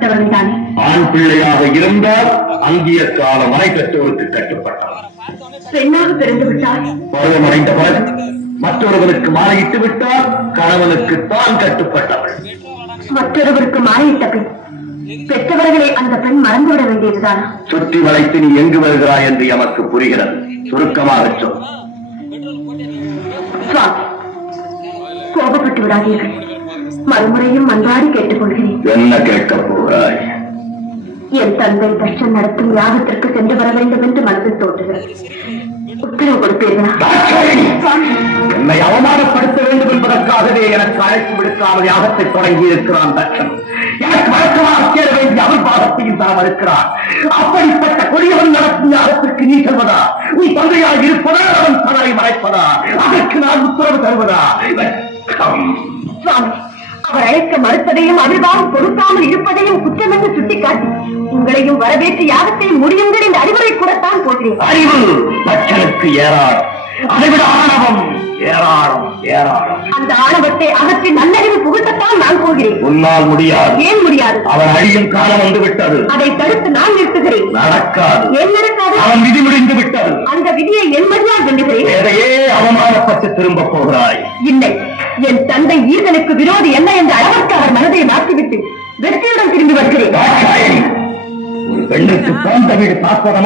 கட்டுப்பட்டவர்கள் தானே. ஆண் பிள்ளையாக இருந்தால் அங்கிய கால மனை கட்டுவதற்கு கட்டுப்பட்டார். பெண்ணாக பிறந்து விட்டால் பருவமடைந்தவர் மற்றொருவருக்கு மாலையிட்டு விட்டால் கணவனுக்கு தான் கட்டுப்பட்டவள். மற்றொருவருக்கு மாலையிட்ட பெண் பெற்றவர்களை அந்த பெண் மறந்துவிட வேண்டியதுதான். சுற்றி வளைத்து நீ எங்கு வருகிறாய் என்று எமக்கு புரிகிறது. சுருக்கமாக சொல். சுவாமி, கோபப்பட்டு விடாதீர்கள். மறுமுறையும் மன்றாடி கேட்டுக் கொள்கிறேன். என்ன கேட்கப் போகிறாய்? என் தந்தை தர்ஷன் நடத்தும் யாகத்திற்கு சென்று வர வேண்டும் என்று மனதில் தோன்றுகிறது. உத்தரவு கொடுப்பீர்களா? என்னை அவமானப்படுத்த வேண்டும் என்பதற்காகவே எனக்கு அழைப்பு விடுக்காமல் யாகத்தை தொடங்கி இருக்கிறான் தர்ஷன். எனக்கு வழக்கமாக சேர வேண்டிய அவன் பாகத்தையும் தர மறுக்கிறான். அப்படிப்பட்ட கொடியவன் நடத்தும் யாகத்திற்கு நீ செல்வதா? நீ தந்தையாக இருப்பதா? அவன் தலை மறைப்பதா? அதற்கு நான் உத்தரவு தருவதா? சுவாமி, அவர் அழைக்க மறுப்பதையும் அபிர்வாகம் கொடுக்காமல் இருப்பதையும் குற்றம் என்று சுட்டிக்காட்டி உங்களையும் வரவேற்று யாகத்தை முடியுங்கள் என்ற அறிவுரை கூடத்தான் போகிறேன். அறிவு தட்சனுக்கு ஏராளம், அதைவிட ஆணவம் ஏராளம் ஏராளம். அந்த ஆணவத்தை அகற்றி நல்லறிவு புகட்டத்தான் நான் போகிறேன். உன்னால் முடியாது. ஏன் முடியாது? அவன் அழியும் காலம் வந்து விட்டது. அதை தடுத்து நான் நிறுத்துகிறேன். நடக்காது. ஏன் நடக்காது? அவன் விதி முடிந்து விட்டது. அந்த விதியை என் மதியால் வெல்லுகிறேன். வேறையே அவமானப்பட்டு திரும்ப போகிறாய். இல்லை, என் தந்தை ஈசனுக்கு விரோதி என்ன என்ற அளவுக்கு அவர் மனதை மாற்றிவிட்டு வெற்றியுடன் திரும்பி வருகிறேன். ஒரு பெண்ணுக்கு பிறந்த வீடு பார்ப்பதா